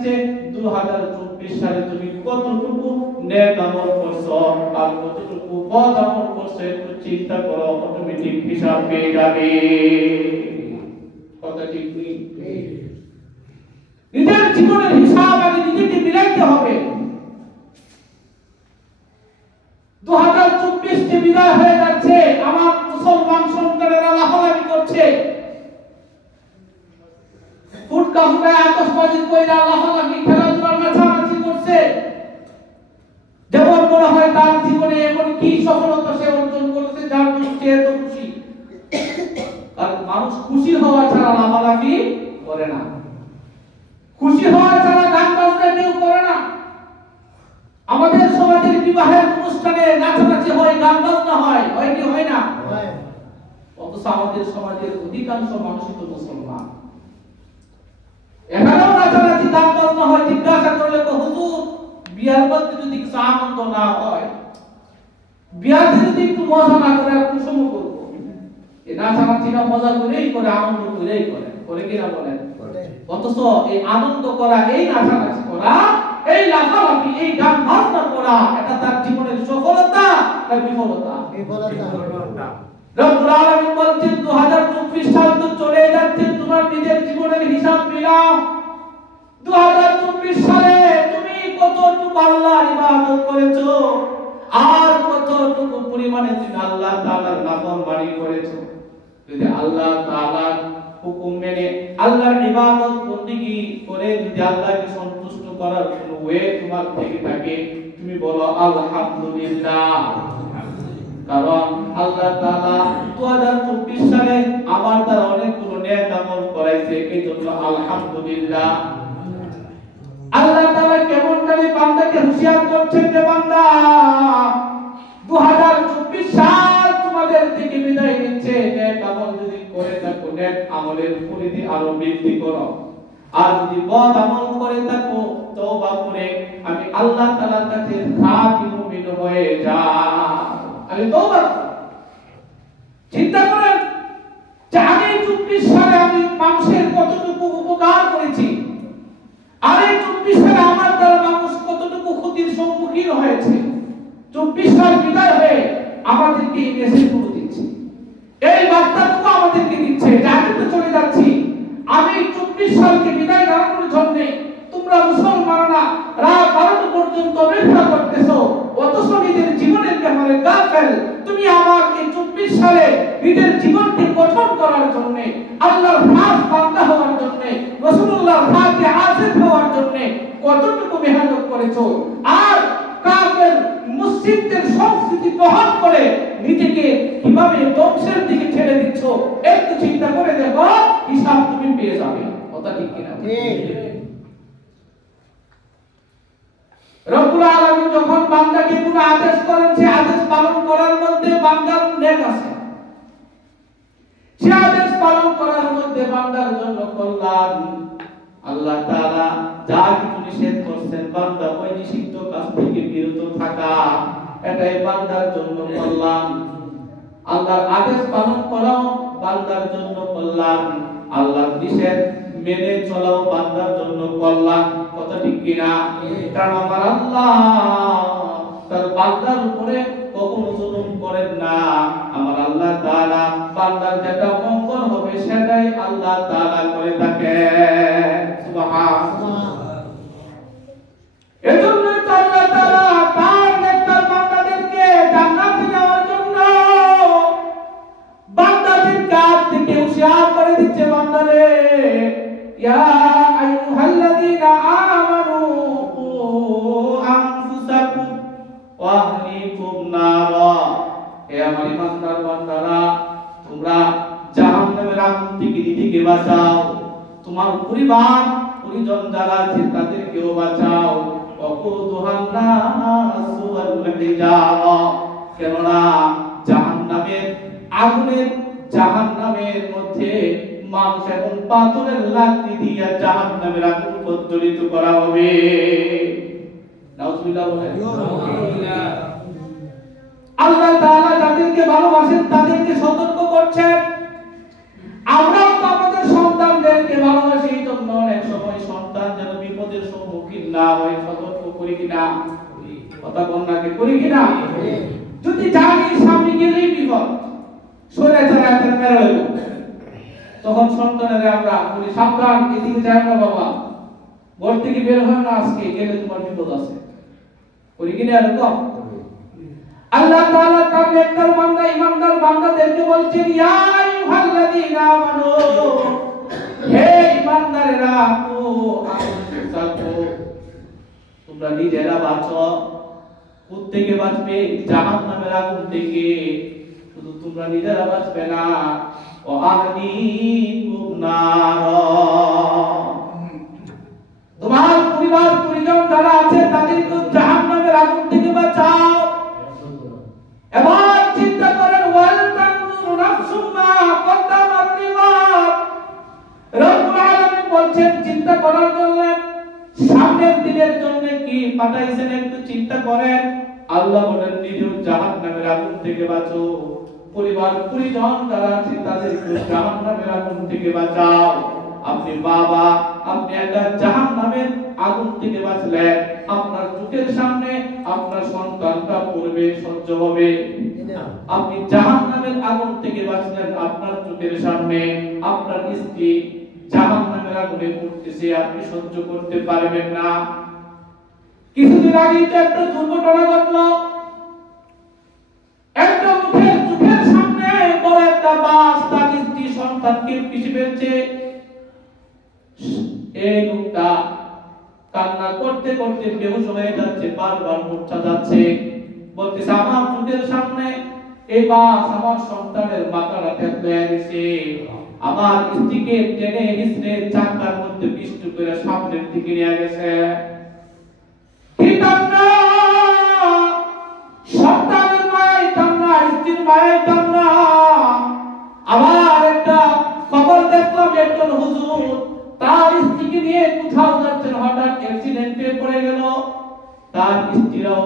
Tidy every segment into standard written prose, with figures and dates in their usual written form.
দিচ্ছে 2024 সালে তুমি কতটুকু নেক আমল করছো আর কতটুকু বদ আমল করছো একটু চিন্তা করো, অটোমেটিক হিসাব পেয়ে যাবে। কথা ঠিক নেই? নিজের জীবনের হিসাব আগে নিজেকে মিলাইতে হবে। 2024 টি বিদায় হয়ে যাচ্ছে, আমার মুসলমান সন্তানেরা লাফালাফি করছে, ফুটকা ফুটায় আতশবাজি কইরা লাফালাফি খেলাধুলা নাচানাচি করছে, যেমন মনে হয় তার জীবনে এমন কি সফলতা সে অর্জন করেছে যার জন্য সে এত খুশি। কারণ মানুষ খুশি হওয়া ছাড়া লাফালাফি করে না, খুশি হওয়া ছাড়া গান বাজনা কেউ করে না। আমাদের সমাজের বিবাহের অনুষ্ঠানে নাচানাচি হয়, গান বাজনা হয়, হয় কি হয় না? অথচ আমাদের সমাজের অধিকাংশ মানুষই তো মুসলমান, এখানেও নাচানাচি গান বাজনা হয়। জিজ্ঞাসা করলে তো হুজুর বিয়ার মধ্যে যদি কিছু আনন্দ না হয়, বিয়াতে যদি একটু মজা না করে আর কোন সময় করবো? এই নাচানাচিটা মজা করেই করে, আনন্দ করেই করে, করে কিনা বলেন? অথচ এই আনন্দ করা, এই নাচানাচি করা, এই লাফালাফি, এই গান বাজনা করা, এটা তার জীবনের সফলতা না বিফলতা? বিফলতা। রব্বুল আলামিন বলছেন 2024 সাল তো চলে যাচ্ছে, তোমার নিজের জীবনের হিসাব মিলাও। 2024 সালে তুমি কতটুকু আল্লাহর ইবাদত করেছো আর কতটুকু পরিমাণে তুমি আল্লাহ তাআলার নাফরমানি করেছো। যদি আল্লাহ তাআলার হুকুম মেনে আল্লাহর ইবাদত বন্দেগী করে যদি আল্লাহকে সন্তুষ্ট করার কোনো ওয়ে তোমার থেকে থাকে, তুমি বলো আলহামদুলিল্লাহ। কারণ আল্লাহ তাআলা 2024 সালে আমার দ্বারা অনেকগুলো নেক আমল করাইছে, এই জন্য আলহামদুলিল্লাহ। আল্লাহ তাআলা কেমন করে বান্দাকে হুঁশিয়ার করছেন যে বান্দা 2024 সাল তোমাদের থেকে বিদায় নিচ্ছে, নেক আমল যদি করে থাকো নেক আমলের পরিধি আরো বৃদ্ধি করো, আর যদি বদ আমল করে থাকো তওবা করে আমি আল্লাহ তাআলার কাছে খাঁটি মুমিন হয়ে যাও। আমি তওবা চিন্তা করেন যে আমি 24 সালে আমি মানুষের কতটুকু উপকার করেছি, আর এই 24 সালে আমার দ্বারা মানুষ কতটুকু ক্ষতির সম্মুখীন হয়েছে। 24 সাল বিদায় হয়ে আমাদেরকে এই মেসেজগুলো দিচ্ছে, এই বার্তাটুকু আমাদেরকে দিচ্ছে যে আমি তো চলে যাচ্ছি, আমি 24 সালকে বিদায় জানানোর জন্য তোমরা মুসলমানরা রাত 12টা পর্যন্ত অপেক্ষা করতেছো, অথচ নিজের জীবনের ব্যাপারে গাফেল। তুমি আমার এই 24 সালে নিজের জীবনকে গঠন করার জন্য, আল্লাহর খাস বান্দা হওয়ার জন্য, রাসূলুল্লাহর খাসে আসিফ হওয়ার জন্য কতটুকু মেহনত করেছো, আর কাফের মুশরিকদের সংস্কৃতি বহন করে নিজেকে কিভাবে ধ্বংসের দিকে ঠেলে দিচ্ছ, একটু চিন্তা করে দেখো, হিসাব তুমি পেয়ে যাবে। কথা ঠিক কিনা? রব্বুল আলামিন যখন বান্দাকে কোনো আদেশ করেন, সে আদেশ পালন করার মধ্যে বান্দার নেক আছে, সে আদেশ পালন করার মধ্যে বান্দার জন্য কল্যাণ। আল্লাহ তাআলা যা কিছু নিষেধ করছেন, বান্দা ওই নিষিদ্ধ কাজ থেকে বিরত থাকা, এটাই বান্দার জন্য কল্যাণ। আল্লাহর আদেশ পালন করাও বান্দার জন্য কল্যাণ, আল্লাহর নিষেধ মেনে চলাও বান্দার জন্য কল্যাণ। কথা ঠিক কিনা? কারণ আমার আল্লাহ তার বান্দার উপরে কখনো জুলুম করেন না। আমার আল্লাহ তাআলা বান্দার যেটা মঙ্গল হবে সেটাই আল্লাহ তাআলা করে থাকেন। সুবহানাল্লাহ। এজন্যই তো আল্লাহ তাআলা তার নেককার বান্দাদেরকে জান্নাতে যাওয়ার জন্য বান্দাদের কাছ থেকে হুঁশিয়ার করে দিচ্ছে, বান্দারে ইয়া আইয়ুহাল্লাযীনা আমানু কু আনফুসাকুম ওয়া আহলিকুম নারা। হে আমার ইমানদার বান্দারা, তোমরা জাহান্নামের আগুন থেকে নিজেকে বাঁচাও, তোমার পরিবার পরিজন যারা আছে তাদেরকেও বাঁচাও। ওয়াকুদুহান নাসু ওয়াল হিজারা। কেননা জাহান্নামের আগুনের, জাহান্নামের মধ্যে মানুষ এবং পাথরের লাকড়ি দিয়ে জাহান্নামের আগুন প্রজ্বলিত করা হবে। নাউজুবিল্লাহ বলেন। আল্লাহ তাআলা যাদেরকে ভালোবাসেন তাদেরকে সতর্ক করছেন। আমরাও তো আমাদের সন্তানদেরকে ভালোবাসি, এই জন্য অনেক সময় সময় সন্তান যেন বিপদের সম্মুখীন না হয় সতর্ক করি কিনা? কথা কন্যাকে করি কিনা? যদি জানি সামনে গেলেই বিপদ, সরে চড়ায় তার মেরে লইব, তখন সন্তানের আমরা বলি সাবধান, এদিকে যায় না বাবা, ঘর থেকে বের হয় না আজকে, গেলে তোমার বিপদ আছে। করি কিনা এরকম? আল্লাহ তাআলা তার নেককার বান্দা ইমানদার বান্দাদেরকে বলছেন, ইয়া আইয়ুহাল্লাযীনা আমানু, হে ইমানদারেরা, তোমরা নিজেরা বাঁচো। কোথা থেকে বাঁচবে? জাহান্নামের আগুন থেকে। শুধু তোমরা নিজেরা বাঁচবে না, ও আহলিকুম নার, তোমার পরিবার পরিজন যারা আছে তাদেরকে জাহান্নামের আগুন থেকে বাঁচাও। এবার চিন্তা করেন, ওয়াল তানজুর নাফসুম মা কদ্দামাত লিগাদ। রব্বুল আলামিন বলছেন চিন্তা করার জন্য, সামনের দিনের জন্য কি পাঠাইছেন একটু চিন্তা করেন। আল্লাহ বলেন নিজেও জাহান্নামের আগুন থেকে বাঁচো, পরিবার পরিজন যারা আছে তাদেরকে জাহান্নামের আগুন থেকে বাঁচাও। আপনি বাবা, আপনি একটা জাহান্নামের আগুন থেকে বাঁচলেন, আপনার চোখের সামনে আপনার সন্তানটা পড়বে, সহ্য হবে। আপনি জাহান্নামের আগুন থেকে বাঁচলেন, আপনার চোখের সামনে আপনার স্ত্রী জাহান্নামের আগুনে পড়তেছে, আপনি সহ্য করতে পারবেন না। কিছুদিন আগে তো একটা দুর্ঘটনা ঘটলো, একটা চোখের সামনে বড় একটা বাস তার স্ত্রী সন্তানকে পিষে ফেলছে। এই লোকটা কান্না করতে করতে বেহুশ হয়ে যাচ্ছে, বারবার মূর্ছা যাচ্ছে, বলতেছে আমার চোখের সামনে এই বাস আমার সন্তানের মাথাটা থেতলে দিয়েছে, আমার স্ত্রীকে টেনে হিঁচড়ে চাকার মধ্যে পিষ্ট করে সামনের দিকে নিয়ে গেছে। সন্তানের মায়ের কান্না, স্ত্রীর মায়ের কান্না। আবার একটা খবর দেখলাম, একজন হুজুর তার স্ত্রীকে নিয়ে কোথাও যাচ্ছেন, হঠাৎ অ্যাক্সিডেন্টে পড়ে গেল। তার স্ত্রীও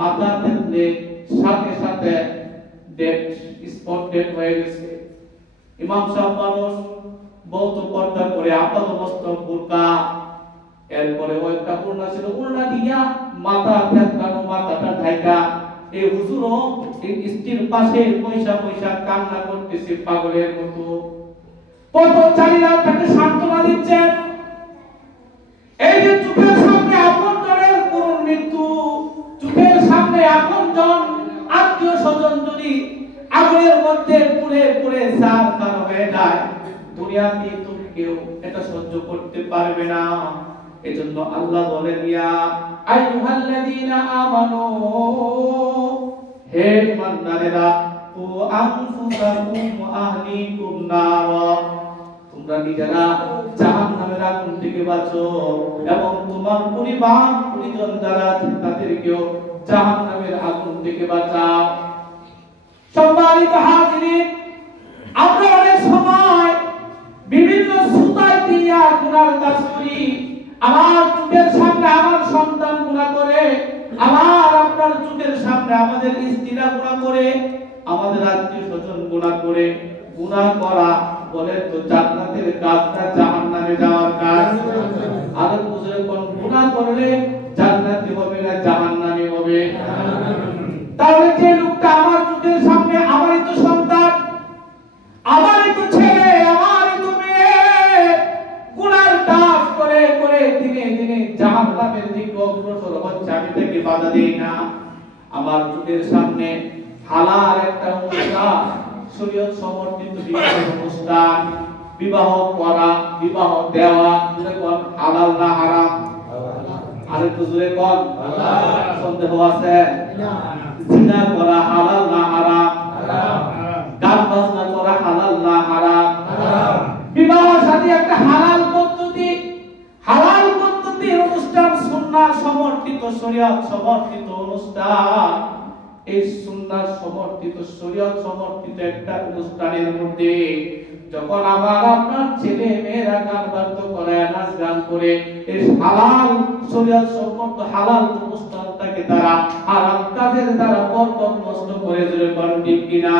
মাথা থেতলে সাথে সাথে স্পট ডেড হয়ে গেছে। ইমাম সাহেব মানুষ, বউ তো পর্দা করে, আপাত মস্তক বোরকা, এরপরে ওই একটা ওড়না ছিল, ওড়না দিয়া মাথা থেতলানো, মাথাটা ঢাকা। এই হুজুরও এই স্ত্রীর পাশে পয়সা পয়সা কান্না করতেছে পাগলের মতো। পথচারীরা তাকে সান্ত্বনা দিচ্ছেন। এই যে চোখের সামনে আপনজনের করুণ মৃত্যু, চোখের সামনে আপনজন আত্মীয় স্বজন যদি আগুনের মধ্যে পুড়ে পুড়ে ছারখার হয়ে যায়, দুনিয়াতে তুমি কেউ এটা সহ্য করতে পারবে না। এজন্য আল্লাহ বলেন, ইয়া আইয়ুহাল্লাযীনা আমানু, হে ইমানদারেরা, ও আনফুসাকুম ওয়া আহলিকুম নার, তোমরা নিজেরা জাহান্নামের আগুন থেকে বাঁচো এবং তোমার পরিবার পরিজন যারা আছে তাদেরকেও জাহান্নামের আগুন থেকে বাঁচাও। সম্মানিত হাজিরিন, আমরা অনেক সময় বিভিন্ন সুতায় দিয়া গুনার কাজ করি। আমার চোখের সামনে আমার সন্তান গুনাহ করে, আমার আপনার চোখের সামনে আমাদের স্ত্রীরা গুনাহ করে, আমাদের আত্মীয় স্বজন গুনাহ করে। গুনাহ করা বলে তো জান্নাতের কাজ না জাহান্নামে যাওয়ার কাজ। আর বুঝলে কোন গুনাহ করলে জান্নাতে হবে না জাহান্নামে হবে। তাহলে যে লোকটা আমার চোখের সামনে, আমারই তো সন্তান, আমারই তো ছেলে, আমারই তো মেয়ে, গুনার কাজ করে করে দিনে দিনে জাহান্নামের দিকে অগ্রসর হচ্ছে, আমি তাকে বাধা দেই না। আমার চোখের সামনে হালাল একটা অনুষ্ঠান, শরীয়ত সমর্থিত বিবাহ অনুষ্ঠান, বিবাহ করা, বিবাহ দেওয়া, কোন হালাল না হারাম? আরেকটু জোরে কোন হালাল। সন্দেহ আছে? জিনা করা হালাল না হারাম? গান বাজনা করা হালাল না হারাম? বিবাহ শাদী একটা হালাল পদ্ধতি, হালাল পদ্ধতির অনুষ্ঠান, সুন্নাহ সমর্থিত শরীয়ত সমর্থিত অনুষ্ঠান। এই সুন্নাহ সমর্থিত শরীয়ত সমর্থিত একটা অনুষ্ঠানের মধ্যে যখন আমার আপনার ছেলে মেয়েরা গান বাদ্য করে, নাচ গান করে, এই হালাল শরীয়ত সম্মত হালাল অনুষ্ঠানটাকে তারা হারাম কাজের দ্বারা বরকত নষ্ট করে, জোরে বলেন ঠিক কিনা?